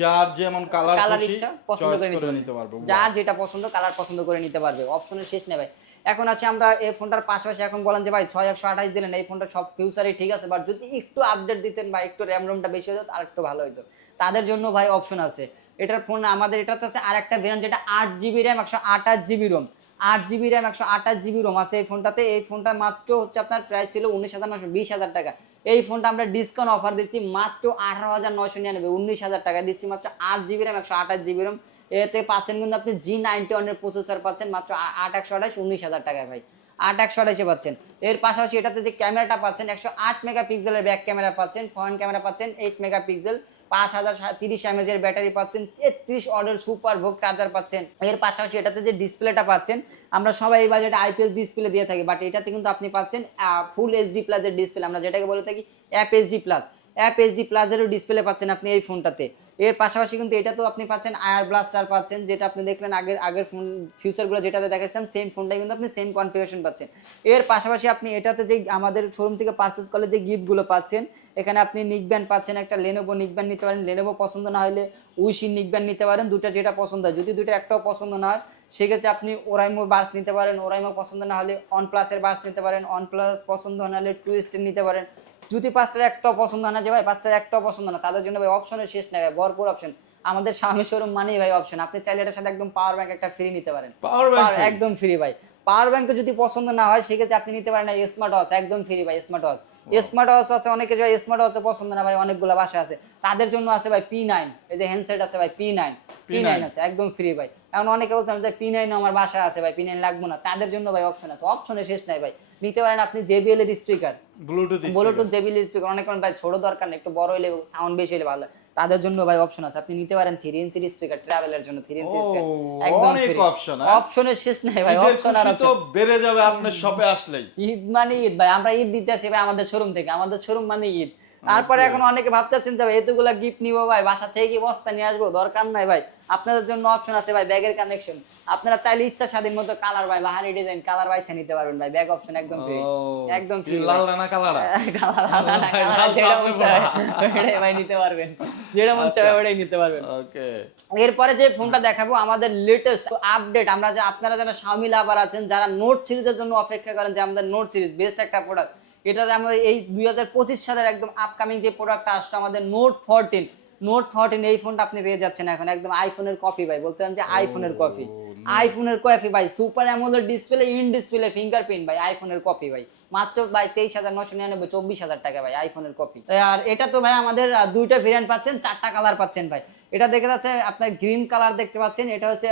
যার যেমন কালার কালার ইচ্ছা পছন্দ করে নিতে পারবে। যার যেটা পছন্দ কালার পছন্দ করে নিতে পারবে। অপশনের শেষ নেই ভাই। এখন আছে আমরা এই ফোনটার পাশাপাশি এখন বলেন যে ভাই ছয় একশো আঠাশ দিলেন, এই ফোনটা সব ফিউচারই ঠিক আছে বাট যদি একটু আপডেট দিতেন বা একটু র্যাম রোমটা বেশি হতো আর একটু ভালো হতো তাদের জন্য ভাই অপশন আছে। এটার ফোন আমাদের এটাতে আছে আর একটা ভেরিয়েন্ট যেটা আট জিবি র্যাম একশো আঠাশ জিবি রোম আট জিবি র্যাম একশো আঠাশ জিবি রোম আছে এই ফোনটাতে। এই ফোনটা মাত্র হচ্ছে আপনার প্রাইস ছিল উনিশ হাজার নশো বিশ হাজার টাকা। এই ফোনটা আমরা ডিসকাউন্ট অফার দিচ্ছি মাত্র আঠারো হাজার নয়শো নিরানব্বই, উনিশ হাজার টাকা। দিচ্ছি মাত্র আট জিবি র্যাম একশো আঠাশ জিবি রোম এতে পাচ্ছেন কিন্তু আপনি জি নাইনটি ওয়ানের প্রসেসর পাচ্ছেন মাত্র আট একশো আঠাশ, উনিশ হাজার টাকায় ভাই। আট একশো আঠাশে পাচ্ছেন। এর পাশাপাশি এটাতে যে ক্যামেরাটা পাচ্ছেন, একশো আট মেগা পিক্সেলের ব্যাক ক্যামেরা পাচ্ছেন ফ্রন্ট ক্যামেরা পাচ্ছেন এইট মেগা পিক্সেল পাঁচ হাজার তিরিশ এমএজের ব্যাটারি পাচ্ছেন, তেত্রিশ অর্ডার সুপার ভোগ চার্জার পাচ্ছেন। এর পাশাপাশি এটাতে যে ডিসপ্লেটা পাচ্ছেন, আমরা সবাই এই বাজেটে আইপিএস ডিসপ্লে দিয়ে থাকি বাট এটাতে কিন্তু আপনি পাচ্ছেন ফুল এইচডি প্লাসের ডিসপ্লে আমরা যেটাকে বলে থাকি অ্যাপ এইচডি প্লাস অ্যাপ এইচডি প্লাসেরও ডিসপ্লে পাচ্ছেন আপনি এই ফোনটাতে এর পাশাপাশি কিন্তু এটা তো আপনি পাচ্ছেন আয়ার ব্লাস্টার পাচ্ছেন, যেটা আপনি দেখলেন আগের আগের ফোন ফিউচারগুলো যেটাতে দেখাচ্ছেন সেম ফোনটাই কিন্তু আপনি সেম কনফিগারেশন পাচ্ছেন। এর পাশাপাশি আপনি এটাতে যে আমাদের শোরুম থেকে পারচেস করলে যে গিফটগুলো পাচ্ছেন, এখানে আপনি নিকব্যান্ড পাচ্ছেন, একটা লেনোভো নিকব্যান্ড নিতে পারেন। লেনোভো পছন্দ না হলে উইশি নিকব্যান্ড নিতে পারেন দুটা যেটা পছন্দ হয়। যদি দুটো একটাও পছন্দ না হয়, সেক্ষেত্রে আপনি ওরাইমো বার্স নিতে পারেন। ওরাইমো পছন্দ না হলে অন প্লাসের বার্স নিতে পারেন। অন প্লাস পছন্দ না হলে টুইস্টের নিতে পারেন। যদি পাঁচটার একটাও পছন্দ না যে ভাই পাঁচটার একটাও পছন্দ না তাদের জন্য ভাই অপশনের শেষ নেই ভাই ভরপুর অপশন আমাদের স্বামী শোরুম মানেই ভাই অপশন আপনি চাইলে এটার সাথে একদম পাওয়ার ব্যাংক একটা ফ্রি নিতে পারেন। পাওয়ার ব্যাংক একদম ফ্রি ভাই। পাওয়ার ব্যাংক যদি পছন্দ না হয় সেক্ষেত্রে আপনি নিতে পারেন স্মার্ট ওয়াচ একদম ফ্রি ভাই স্মার্ট ওয়াচ স্মার্ট ওয়াচ আছে অনেকে যে স্মার্ট ওয়াচ পছন্দ না ভাই অনেকগুলো বাসা আছে। তাদের জন্য আছে ভাই পি নাইন এই যে হ্যান্ডসেট আছে ভাই পি নাইন পি নাইন আছে একদম ফ্রি ভাই। এখন অনেকে বলতাম যে পি নাইন আমার বাসায় আছে ভাই পি নাইন লাগবো না। তাদের জন্য ভাই অপশন আছে। অপশনে শেষ নাই ভাই। নিতে পারেন আপনি জেবিএল এর speaker Bluetooth Bluetooth JBL speaker অনেক ভাই ছোট দরকার নেই একটু বড় হলে সাউন্ড বেশি হলে ভালো হয়। তাদের জন্য ভাই অপশন আছে। আপনি নিতে পারেন থ্রি ইঞ্চির স্পিকার ট্রাভেলের জন্য থ্রি ইঞ্চি একদম অপশন অপশন option, হ্যাঁ? অপশনের শেষ নাই ভাই অপশন আর তো বেড়ে যাবে আপনার শপে আসলেই। ঈদ মানে ঈদ ভাই আমরা ঈদ দিতে আসি ভাই আমাদের শোরুম থেকে। আমাদের শোরুম মানে ঈদ। তারপরে এখন অনেকে ভাবতেছেন যে ভাই এতগুলা গিফট নিবো ভাই বাসা থেকে কি বস্তা নিয়ে আসব দরকার নাই ভাই। আপনাদের জন্য অপশন আছে ভাই ব্যাগের কানেকশন আপনারা চাইলে ইচ্ছা স্বাধীন মতো কালার ভাই বাহারি ডিজাইন কালার বাইসে নিতে পারবেন ভাই ব্যাগ অপশন একদম ফ্রি একদম ফ্রি লাল রানা কালার কালার কালার যেটা মন চায়। ওটাই ভাই নিতে পারবেন। যেটা মন চায় ওটাই নিতে পারবেন। ওকে এরপরে যে ফোনটা দেখাবো আমাদের লেটেস্ট আপডেট আমরা যে আপনারা যারা Xiaomi লাভার আছেন যারা নোট সিরিজের জন্য অপেক্ষা করেন যে আমাদের নোট সিরিজ বেস্ট একটা প্রোডাক্ট এটা আমাদের এই দুই হাজার পঁচিশ সালের একদম আপকামিং যে প্রোডাক্টটা আসছে আমাদের নোট ফোরটিন নোট ফোরটিন এই ফোনটা আপনি পেয়ে যাচ্ছেন এখন একদম আইফোনের কপি ভাই বলতে যে আইফোনের কপি আইফোনের কপি ভাই super AMOLED display in display fingerprint ভাই আইফোনের কপি ভাই। মাত্র ভাই তেইশ হাজার নশো নিরানব্বই চব্বিশ হাজার টাকা ভাই আইফোনের কপি আর এটা তো ভাই আমাদের দুইটা ভেরিয়েন্ট পাচ্ছেন চারটা কালার পাচ্ছেন ভাই। এটা দেখে যাচ্ছে আপনার গ্রিন কালার দেখতে পাচ্ছেন এটা হচ্ছে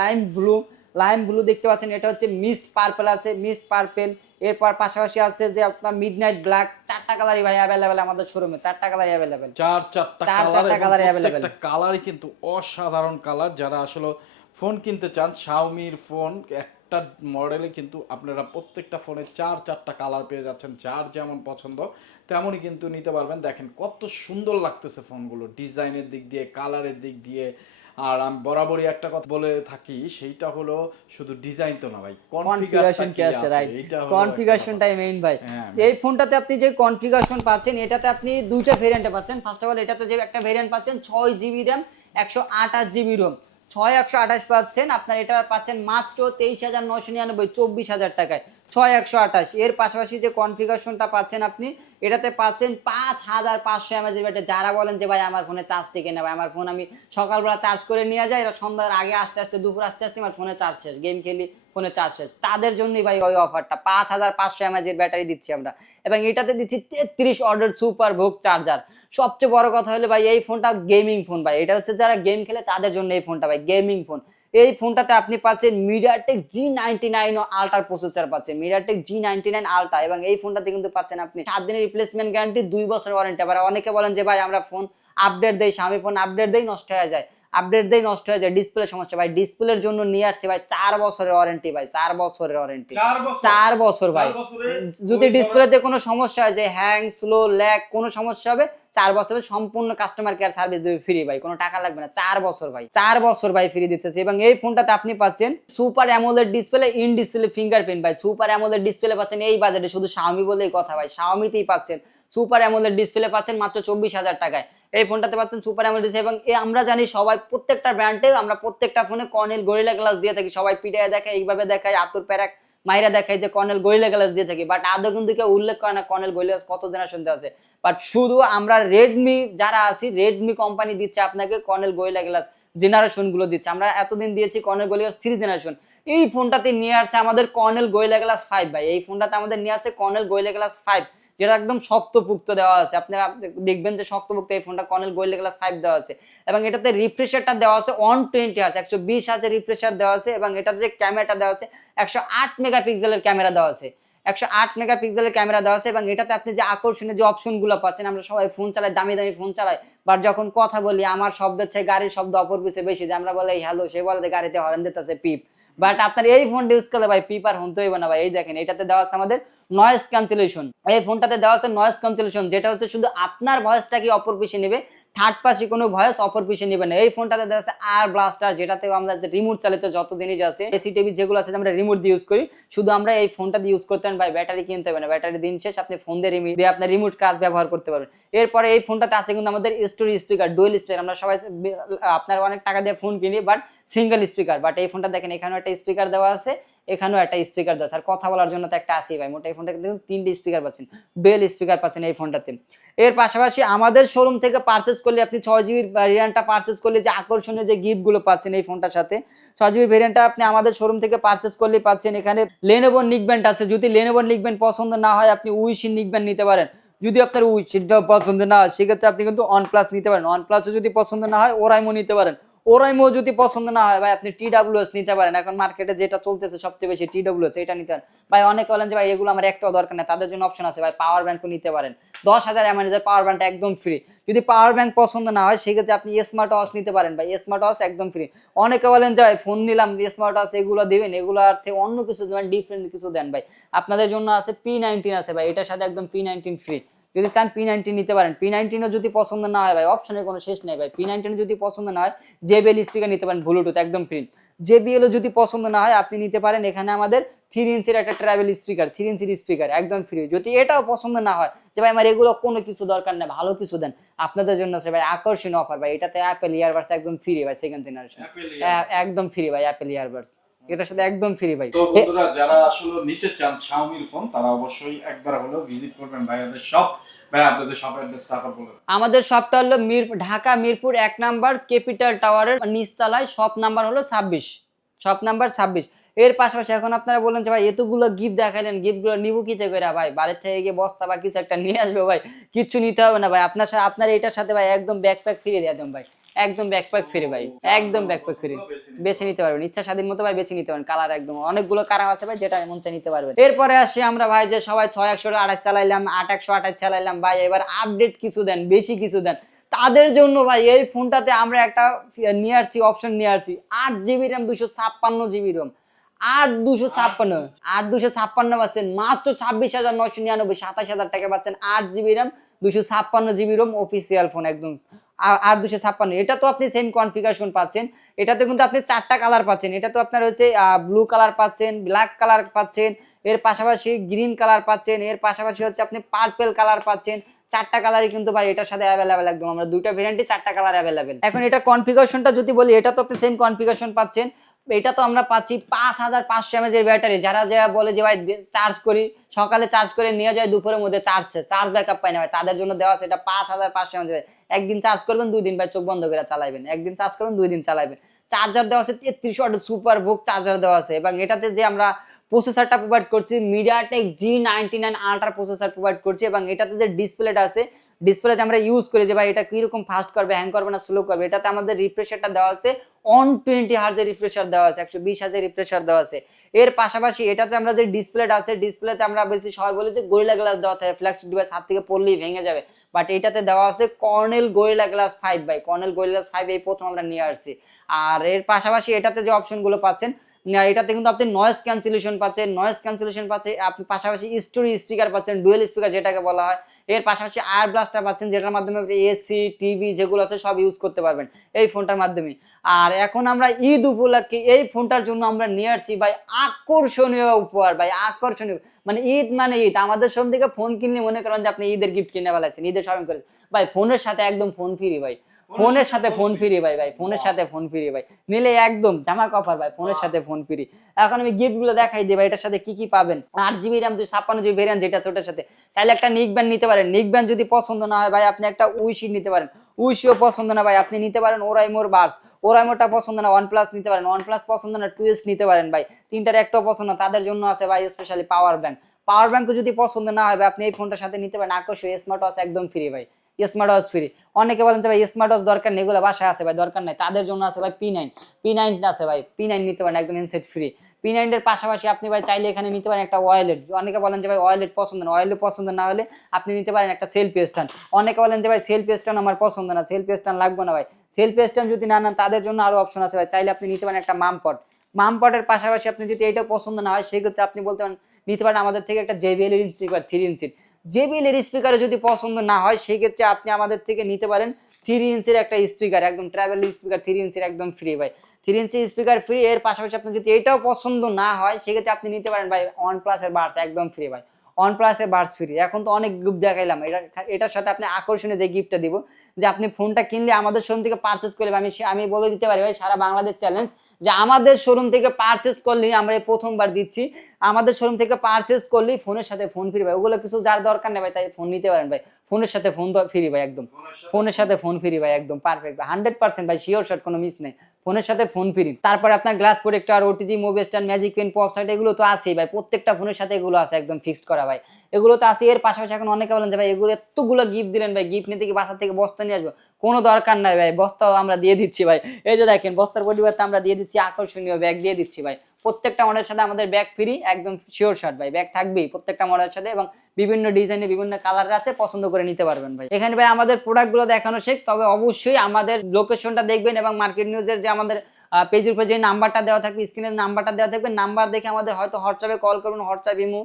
লাইম ব্লু লাইম ব্লু দেখতে পাচ্ছেন এটা হচ্ছে মিস্ট পার্পল আছে মিস্ট পার্পল এরপর পাশাপাশি আছে যে আপনার মিডনাইট ব্ল্যাক চারটা কালারই ভাই অ্যাভেলেবেল আমাদের শোরুমে চারটা কালারই অ্যাভেলেবেল চার চারটা চার চারটা available। প্রত্যেকটা কালারই কিন্তু অসাধারণ কালার যারা আসলে ফোন কিনতে চান শাওমির ফোন একটা মডেলে কিন্তু আপনারা প্রত্যেকটা ফোনে চার চারটা কালার পেয়ে যাচ্ছেন যার যেমন পছন্দ তেমনই কিন্তু নিতে পারবেন। দেখেন কত সুন্দর লাগতেছে ফোনগুলো ডিজাইনের দিক দিয়ে কালারের দিক দিয়ে আর আমি বরাবরই একটা কথা বলে থাকি সেইটা হলো শুধু ডিজাইন তো না ভাই কনফিগারেশন কি আছে রাইট কনফিগারেশনটাই মেইন ভাই। হ্যাঁ। এই ফোনটাতে আপনি যে কনফিগারেশন পাচ্ছেন এটাতে আপনি দুইটা ভেরিয়েন্টে পাচ্ছেন। ফার্স্ট অফ অল এটাতে যে একটা ভেরিয়েন্ট পাচ্ছেন ছয় জিবি র্যাম একশো আঠাশ জিবি রোম ছয় একশো আঠাশ পাচ্ছেন আপনার এটা পাচ্ছেন মাত্র তেইশ হাজার নশো নিরানব্বই চব্বিশ হাজার টাকায়। ছয় একশো আঠাশ। এর পাশাপাশি যে কনফিগারেশনটা পাচ্ছেন আপনি, এটাতে পাচ্ছেন পাঁচ হাজার পাঁচশো এমএজের ব্যাটারি। যারা বলেন যে, ভাই, আমার ফোনে চার্জ টিকে না, ভাই, আমার ফোন আমি সকালবেলা চার্জ করে নিয়ে যাই এটা সন্ধ্যার আগে আসতে আসতে, দুপুর আসতে আসতে আমার ফোনে চার্জ শেষ। গেম খেলি ফোনে চার্জ শেষ। তাদের জন্যই ভাই ওই অফারটা পাঁচ হাজার পাঁচশো এমএজের ব্যাটারি দিচ্ছি আমরা। এবং এটাতে দিচ্ছি তেত্রিশ অর্ডার সুপার ভোগ চার্জার সবচেয়ে বড় কথা হলো, ভাই, এই ফোনটা গেমিং ফোন ভাই। এটা হচ্ছে যারা গেম খেলে, তাদের জন্য এই ফোনটা ভাই গেমিং ফোন এই ফোনটাতে আপনি পাচ্ছেন মিডিয়াটেক জি নাইনটি নাইন ও আল্ট্রার প্রসেসর পাচ্ছেন। MediaTek G ninety nine ultra এবং এই ফোনটাতে কিন্তু পাচ্ছেন আপনি সাত দিনের রিপ্লেসমেন্ট গ্যারান্টি দুই বছর ওয়ারেন্টি আবার অনেকে বলেন যে ভাই আমরা ফোন আপডেট দেই স্বামী ফোন আপডেট দেই নষ্ট হয়ে যায়। আপডেট দেই নষ্ট হয়ে যায়। ডিসপ্লে সমস্যা ভাই। ডিসপ্লের জন্য নিয়ে আসছে ভাই চার বছরের ওয়ারেন্টি ভাই। চার বছরের ওয়ারেন্টি চার বছর। ভাই। যদি ডিসপ্লেতে কোনো সমস্যা হয় যে হ্যাং স্লো ল্যাগ কোনো সমস্যা হবে চার বছরের সম্পূর্ণ কাস্টমার কেয়ার সার্ভিস দেবে ফ্রি ভাই, কোনো টাকা লাগবে না, চার বছর ভাই, চার বছর ভাই ফ্রি দিতেছে। এবং এই ফোনটাতে আপনি পাচ্ছেন super AMOLED display in display fingerprint ভাই সুপার অ্যামোলেড ডিসপ্লে পাচ্ছেন এই বাজেটে শুধু শাওমি বলেই কথা ভাই শাওমিতেই পাচ্ছেন। সুপার অ্যামোলেড ডিসপ্লে পাচ্ছেন মাত্র চব্বিশ হাজার টাকায়। এই ফোনটাতে পাচ্ছেন সুপার অ্যামোলেড ডিসপ্লে এবং এ আমরা জানি সবাই প্রত্যেকটা ব্র্যান্ডে আমরা প্রত্যেকটা ফোনে কর্নেল গরিলা গ্লাস দিয়ে থাকি, সবাই পিঠে দেখায়, এইভাবে দেখায়, আতুর প্যারাক মাইরা দেখায় যে কর্নেল গরিলা গ্লাস দিয়ে থাকি বাট আদৌ কিন্তু কেউ উল্লেখ করে না কর্নেল গরিলা গ্লাস কত জেনারেশন আছে। বাট শুধু আমরা রেডমি যারা আছি রেডমি কোম্পানি দিচ্ছে আপনাকে কর্নেল গরিলা গ্লাস জেনারেশনগুলো দিচ্ছে। আমরা এতদিন দিয়েছি Corning Gorilla Glass three generation এই ফোনটাতে নিয়ে আসছে আমাদের কর্নেল গরিলা গ্লাস ফাইভ ভাই। এই ফোনটাতে আমাদের নিয়ে আসছে কর্নেল গরিলা গ্লাস ফাইভ যেটা একদম শক্তপুক্ত দেওয়া আছে। আপনারা দেখবেন যে শক্তপুক্ত এই ফোনটা কর্নেল গোল্ড ক্লাস ফাইভ দেওয়া আছে। এবং এটাতে রিফ্রেশারটা দেওয়া আছে ওয়ান টোয়েন্টি আর্স একশো বিশ আছে রিফ্রেশার দেওয়া আছে এবং এটাতে যে ক্যামেরাটা দেওয়া আছে, একশো আট মেগাপিক্সেলের ক্যামেরা দেওয়া আছে। একশো আট মেগাপিক্সেলের ক্যামেরা দেওয়া আছে এবং এটাতে আপনি যে আকর্ষণীয় যে অপশনগুলো পাচ্ছেন, আমরা সবাই ফোন চালাই, দামি দামি ফোন চালাই বাট যখন কথা বলি, আমার শব্দের চেয়ে গাড়ির শব্দ অপর পিছে বেশি যে আমরা বলে হ্যালো সে বলে গাড়িতে হরেন দিতেছে পিপ। বাট আপনার এই ফোনটা ইউজ করলে ভাই পিপার হতে হইবে না ভাই। এই দেখেন, এটাতে দেওয়া আছে আমাদের নয়েজ ক্যান্সেলেশন এই ফোনটাতে দেওয়া আছে নয়েজ ক্যান্সেলেশন যেটা হচ্ছে শুধু আপনার ভয়েসটাকে অপর পিছে নেবে। থার্ড পার্টি কোনো ভয়েস অপর পিছে নেবে না। এই ফোনটাতে দেওয়া আছে আর ব্লাস্টার যেটাতে আমরা রিমোট চালিত যত জিনিস আছে এসি টিভি যেগুলো আছে, আমরা রিমোট দিয়ে ইউজ করি। শুধু আমরা এই ফোনটা দিয়ে ইউজ করতে পারেন ভাই। ব্যাটারি কিনতে হবে না। ব্যাটারি দিন শেষ, আপনি ফোন দিয়ে রিমোট দিয়ে আপনার রিমোট কাজ ব্যবহার করতে পারবেন। এরপরে এই ফোনটাতে আছে কিন্তু আমাদের স্টোরি স্পিকার ডুয়েল স্পিকার আমরা সবাই আপনার অনেক টাকা দিয়ে ফোন কিনি বাট সিঙ্গেল স্পিকার বাট এই ফোনটা দেখেন, এখানেও একটা স্পিকার দেওয়া আছে। এখানেও একটা স্পিকার দেওয়া আর কথা বলার জন্য তো একটা আসি ভাই। মোটা এই ফোনটা কিন্তু তিনটে স্পিকার পাচ্ছেন, বেল স্পিকার পাচ্ছেন এই ফোনটাতে। এর পাশাপাশি আমাদের শোরুম থেকে পারচেস করলে আপনি ছয় জিবির ভ্যারিয়েন্টটা পারচেস করলে যে আকর্ষণীয় যে গিফটগুলো পাচ্ছেন এই ফোনটার সাথে, ছয় জিবির ভ্যারিয়েন্টটা আপনি আমাদের শোরুম থেকে পারচেস করলে পাচ্ছেন। এখানে লেনোভো নিকব্যান্ড আছে। যদি লেনোভো নিকব্যান্ড পছন্দ না হয়, আপনি উইশিন নিকব্যান্ড নিতে পারেন। যদি আপনার উইশিনটাও পছন্দ না হয়, সেক্ষেত্রে আপনি কিন্তু ওয়ান প্লাস নিতে পারেন। ওয়ান প্লাসও যদি পছন্দ না হয় ওরাইমো নিতে পারেন। ওরাইমো যদি পছন্দ না হয়, ভাই, আপনি টি ডাব্লিউএস নিতে পারেন। এখন মার্কেটে যেটা চলতেছে সবচেয়ে বেশি টি ডাব্লিউএস এটা নিতে পারেন। ভাই, অনেকে বলেন যে, ভাই, এগুলো আমার একটাও দরকার নেই, তাদের জন্য অপশন আছে। ভাই পাওয়ার ব্যাংকও নিতে পারেন। দশ হাজার এমএনএজের পাওয়ার ব্যাংকটা একদম ফ্রি যদি পাওয়ার ব্যাঙ্ক পছন্দ না হয়, সেক্ষেত্রে আপনি স্মার্ট ওয়াচ নিতে পারেন। ভাই স্মার্ট ওয়াচ একদম ফ্রি অনেকে বলেন যে, ভাই ফোন নিলাম স্মার্ট ওয়াচ এগুলো দেবেন, এগুলো আর থেকে অন্য কিছু দেবেন ডিফারেন্ট কিছু দেন, ভাই। আপনাদের জন্য আছে পি নাইনটিন আছে, ভাই, এটার সাথে একদম পি নাইনটিন ফ্রি যদি চান পি নাইনটিন নিতে পারেন। পি নাইনটিনও যদি পছন্দ না হয় ভাই অপশনের কোনো শেষ নেই ভাই। পি নাইনটিন যদি পছন্দ না হয় জেবিএল স্পিকার নিতে পারেন ব্লুটুথ একদম ফ্রি জেবিএলও যদি পছন্দ না হয় আপনি নিতে পারেন এখানে আমাদের থ্রি ইঞ্চের একটা ট্রাভেল স্পিকার থ্রি ইঞ্চির স্পিকার একদম ফ্রি যদি এটাও পছন্দ না হয় যে ভাই আমার এগুলো কোনো কিছু দরকার নেই ভালো কিছু দেন আপনাদের জন্য সে ভাই আকর্ষণীয় অফার ভাই। এটাতে অ্যাপেল ইয়ারবাডস একদম ফ্রি ভাই সেকেন্ড জেনারেশন একদম ফ্রি ভাই অ্যাপেল ইয়ারবাডস এটার সাথে একদম ফ্রি ভাই। তো বন্ধুরা যারা আসলে নিতে চান শাওমির ফোন তারা অবশ্যই একবার হলেও ভিজিট করবেন ভাইয়াদের শপ ভাই আপনাদের শপ অ্যাড্রেসটা আবার বলে আমাদের শপটা হলো মির ঢাকা মিরপুর এক নাম্বার ক্যাপিটাল টাওয়ারের নিচতলায়। শপ নাম্বার হলো ছাব্বিশ। শপ নাম্বার ছাব্বিশ। এর পাশাপাশি এখন আপনারা বললেন যে ভাই এতগুলো গিফট দেখালেন গিফটগুলো নিবো কি থেকে ভাই? বাড়ির থেকে গিয়ে বস্তা বা কিছু একটা নিয়ে আসবে ভাই। কিচ্ছু নিতে হবে না ভাই। আপনার সাথে আপনার এটার সাথে ভাই একদম ব্যাকপ্যাক ফিরে দিয়ে দেন ভাই। একদম ব্যাকপ্যাক ফিরে ভাই, একদম ব্যাকপ্যাক ফিরে। বেছে নিতে পারবেন, ইচ্ছা স্বাধীন মতো ভাই বেছে নিতে পারেন কালার একদম। অনেকগুলো কালার আছে ভাই, যেটা মন চায় নিতে পারবেন। এরপরে আসি আমরা ভাই, যে সবাই ছয় একশো আঠাশ চালাইলাম, আট একশো আঠাশ চালাইলাম, ভাই, এবার আপডেট কিছু দেন, বেশি কিছু দেন। তাদের জন্য ভাই, এই ফোনটাতে আমরা একটা নিয়ে আসছি অপশন নিয়ে আসছি, আট জিবি র্যাম দুশো ছাপ্পান্ন জিবি রোম আট দুশো ছাপ্পান্ন, আট দুশো ছাপ্পান্ন পাচ্ছেন, মাত্র ছাব্বিশ হাজার নয়শো নিরানব্বই, সাতাশ হাজার টাকা পাচ্ছেন, আট জিবি র্যাম দুশো ছাপ্পান্ন জিবি রোম অফিসিয়াল ফোন একদম। আ- আট দুশো ছাপ্পান্ন। এটা তো আপনি সেম কনফিগারেশন পাচ্ছেন। এটাতে কিন্তু আপনি চারটা কালার পাচ্ছেন। এটা তো আপনার হচ্ছে ব্লু কালার পাচ্ছেন ব্ল্যাক কালার পাচ্ছেন, এর পাশাপাশি গ্রিন কালার পাচ্ছেন, এর পাশাপাশি হচ্ছে আপনি পার্পেল কালার পাচ্ছেন। চারটা কালারই কিন্তু ভাই এটার সাথে অ্যাভেলেবেল একদম। আমরা দুইটা ভেরিয়েন্টে চারটা কালার অ্যাভেলেবেল এখন এটা কনফিগারেশনটা যদি বলি, এটা তো আপনি সেম কনফিগারেশন পাচ্ছেন। এটা তো আমরা পাচ্ছি পাঁচ হাজার পাঁচশো এমএজের ব্যাটারি যারা যা বলে যে ভাই চার্জ করি, সকালে চার্জ করে নিয়ে যায়, দুপুরের মধ্যে চার্জ চার্জ ব্যাকআপ পায় না ভাই। তাদের জন্য দেওয়া এটা পাঁচ হাজার পাঁচশো এমএজ একদিন চার্জ করবেন দুই দিন ভাই চোখ বন্ধ করে চালাবেন একদিন চার্জ করবেন দুই দিন চালাবেন চার্জার দেওয়া আছে তেত্রিশ ওয়াট সুপার বুক চার্জার দেওয়া আছে। এবং এটাতে যে আমরা প্রসেসরটা প্রোভাইড করছি MediaTek G ninety nine ultra processor provide করছি। এবং এটাতে যে ডিসপ্লেটা আছে ডিসপ্লে যে আমরা ইউজ করি যে, ভাই, এটা কীরকম ফাস্ট করবে হ্যাং করবে না স্লো করবে? এটাতে আমাদের রিফ্রেশারটা দেওয়া আছে। অন টোয়েন্টি হার্জের রিফ্রেশার দেওয়া আছে, একশো বিশ হাজার রিফ্রেশার দেওয়া আছে। এর পাশাপাশি এটাতে আমরা যে ডিসপ্লেটা আছে ডিসপ্লেতে আমরা বেশি সবাই বলি যে গরিলা গ্লাস দেওয়া থাকে ফ্ল্যাক্স ডিভাইস হাত থেকে পড়লেই ভেঙে যাবে। বাট এটাতে দেওয়া আছে Corning Gorilla Glass five by Corning Gorilla Glass five এই প্রথম আমরা নিয়ে আসছি। আর এর পাশাপাশি এটাতে যে অপশনগুলো পাচ্ছেন এটাতে কিন্তু আপনি নয়েস ক্যান্সেলেশন পাচ্ছেন নয়েস ক্যান্সেলেশন পাচ্ছে আপনি পাশাপাশি স্টোরি স্পিকার পাচ্ছেন ডুয়েল স্পিকার যেটাকে বলা হয়। এর পাশাপাশি আয়ার ব্লাস্টার পাচ্ছেন, যেটার মাধ্যমে আপনি এসি টিভি যেগুলো আছে সব ইউজ করতে পারবেন এই ফোনটার মাধ্যমে। আর এখন আমরা ঈদ উপলক্ষে এই ফোনটার জন্য আমরা নিয়ে আসছি ভাই আকর্ষণীয় উপহার, ভাই আকর্ষণীয়। মানে ঈদ মানে ঈদ। আমাদের সব থেকে ফোন কিনলে মনে করেন যে আপনি ঈদের গিফট কিনে ফেলাচ্ছেন ঈদের শপিং করেছেন। ভাই ফোনের সাথে একদম ফোন ফ্রি ভাই। ফোনের সাথে ফোন ফ্রি ভাই ভাই ফোনের সাথে ফোন ফ্রি ভাই। নিলে একদম জামা কভার ভাই ফোনের সাথে ফোন ফ্রি। এখন আমি গিফটগুলো দেখাই দিই ভাই এটার সাথে কি কি পাবেন? আট জিবি র্যাম দুই ছাপ্পান্ন জিবি ভেরিয়েন্ট যেটা আছে ওটার সাথে। চাইলে একটা নিক ব্যান্ড নিতে পারেন। নিক ব্যান্ড যদি পছন্দ না হয় ভাই আপনি একটা উইশি নিতে পারেন। উইশিও পছন্দ না ভাই আপনি নিতে পারেন ওরাইমোর বার্স ওরাইমোরটা পছন্দ না ওয়ান প্লাস নিতে পারেন। ওয়ান প্লাস পছন্দ না টু নিতে পারেন ভাই। তিনটার একটাও পছন্দ না তাদের জন্য আছে ভাই specially power bank power bank যদি পছন্দ না হয় ভাই আপনি এই ফোনটার সাথে নিতে পারেন। আকর্ষণীয় স্মার্ট ওয়াচ একদম ফ্রি ভাই। স্মার্ট ওয়াচ ফ্রি অনেকে বলেন যে ভাই স্মার্ট ওয়াচ দরকার নেই, এগুলো বাসায় আছে ভাই, দরকার নাই। তাদের জন্য আছে ভাই পি নাইন পি নাইন আছে ভাই পি নাইন নিতে পারেন, একদম ইনসেট ফ্রি পি নাইনের পাশাপাশি আপনি ভাই চাইলে এখানে নিতে পারেন একটা ওয়ালেট অনেকে বলেন যে ভাই ওয়ালেট পছন্দ না ওয়ালেট পছন্দ না হলে আপনি নিতে পারেন একটা সেলফি স্ট্যান্ড অনেকে বলেন যে ভাই সেলফি স্ট্যান্ড আমার পছন্দ না সেলফি স্ট্যান্ড লাগবে না ভাই। সেলফি স্ট্যান্ড যদি না নেন, তাদের জন্য আরও অপশন আছে ভাই, চাইলে আপনি নিতে পারেন একটা মামপট মামপটের পাশাপাশি আপনি যদি এটা পছন্দ না হয়, সেক্ষেত্রে আপনি বলতে পারেন, নিতে পারেন আমাদের থেকে একটা জেবিএল ইঞ্চি স্পিকার থ্রি ইঞ্চির জেবিএল এর স্পিকারে যদি পছন্দ না হয়, সেক্ষেত্রে আপনি আমাদের থেকে নিতে পারেন থ্রি ইঞ্চির একটা স্পিকার একদম ট্রাভেল স্পিকার থ্রি ইঞ্চির একদম ফ্রি ভাই। থ্রি ইঞ্চি স্পিকার ফ্রি এর পাশাপাশি আপনার যদি এটাও পছন্দ না হয়, সেক্ষেত্রে আপনি নিতে পারেন ভাই ওয়ান প্লাসের বার্স একদম ফ্রি ভাই। ওয়ান প্লাসের বার্স ফ্রি এখন তো অনেক গিফট দেখাইলাম এটা এটার সাথে আপনি আকর্ষণীয় যে গিফটটা দিব যে আপনি ফোনটা কিনলে আমাদের শোরুম থেকে পারচেস করলে আমি আমি বলে দিতে পারি ভাই, সারা বাংলাদেশ চ্যালেঞ্জ যে আমাদের শোরুম থেকে পারচেস করলে আমরা এই প্রথমবার দিচ্ছি। আমাদের শোরুম থেকে পারচেস করলেই ফোনের সাথে ফোন ফ্রি ভাই ওগুলো কিছু যার দরকার নেই ভাই, তাই ফোন নিতে পারেন ভাই। ফোনের সাথে ফোন ফ্রি ভাই একদম। ফোনের সাথে ফোন ফ্রি ভাই একদম পারফেক্ট ভাই। হান্ড্রেড পার্সেন্ট ভাই শিওর শট কোনো মিস নেই। ফোনের সাথে ফোন ফ্রি তারপরে আপনার glass protector OTG movie stand magic pen pop site এগুলো তো আছেই ভাই। প্রত্যেকটা ফোনের সাথে এগুলো আছে একদম ফিক্সড করা ভাই। এগুলো তো আছে এর পাশাপাশি এখন অনেকে বলেন যে ভাই এগুলো এতগুলো গিফট দিলেন ভাই গিফট নিতে কি বাসা থেকে বস্তা নিয়ে আসব? কোনো দরকার নাই ভাই বস্তাও আমরা দিয়ে দিচ্ছি ভাই। এই যে দেখেন বস্তার পরিবর্তে আমরা দিয়ে দিচ্ছি আকর্ষণীয় ব্যাগ দিয়ে দিচ্ছি ভাই। প্রত্যেকটা মডেলের সাথে আমাদের ব্যাগ ফ্রি একদম শিওর শট ভাই। ব্যাগ থাকবেই প্রত্যেকটা মডেলের সাথে এবং বিভিন্ন ডিজাইনে বিভিন্ন কালার আছে, পছন্দ করে নিতে পারবেন ভাই। এখানে ভাই আমাদের প্রোডাক্টগুলো দেখানো শেখ তবে অবশ্যই আমাদের লোকেশনটা দেখবেন এবং মার্কেট নিউজের যে আমাদের পেজের উপরে যে নাম্বারটা দেওয়া থাকবে স্ক্রিনের নাম্বারটা দেওয়া থাকবে নাম্বার দেখে আমাদের হয়তো হোয়াটসঅ্যাপে কল করুন হোয়াটসঅ্যাপ ইমু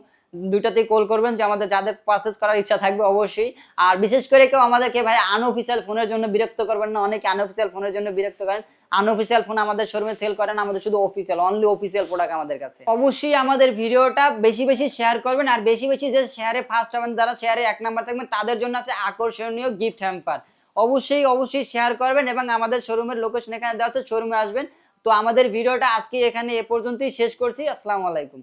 দুইটাতেই কল করবেন যে আমাদের যাদের পারচেস করার ইচ্ছা থাকবে অবশ্যই। আর বিশেষ করে কেউ আমাদেরকে ভাই আনঅফিসিয়াল ফোনের জন্য বিরক্ত করবেন না, অনেকে আনঅফিসিয়াল ফোনের জন্য বিরক্ত করেন। আনঅফিসিয়াল ফোন আমাদের শোরুমে সেল করেন আমাদের শুধু অফিসিয়াল অনলি অফিসিয়াল প্রোডাক্ট আমাদের কাছে। অবশ্যই আমাদের ভিডিওটা বেশি বেশি শেয়ার করবেন আর বেশি বেশি যে শেয়ারে ফার্স্ট হবেন, যারা শেয়ারে এক নাম্বার থাকবেন, তাদের জন্য আছে আকর্ষণীয় গিফট হ্যাম্পার অবশ্যই অবশ্যই শেয়ার করবেন এবং আমাদের শোরুমের লোকেশন এখানে দেওয়া আছে শোরুমে আসবেন। তো আমাদের ভিডিওটা আজকে এখানে এ পর্যন্তই শেষ করছি, আসসালামু আলাইকুম।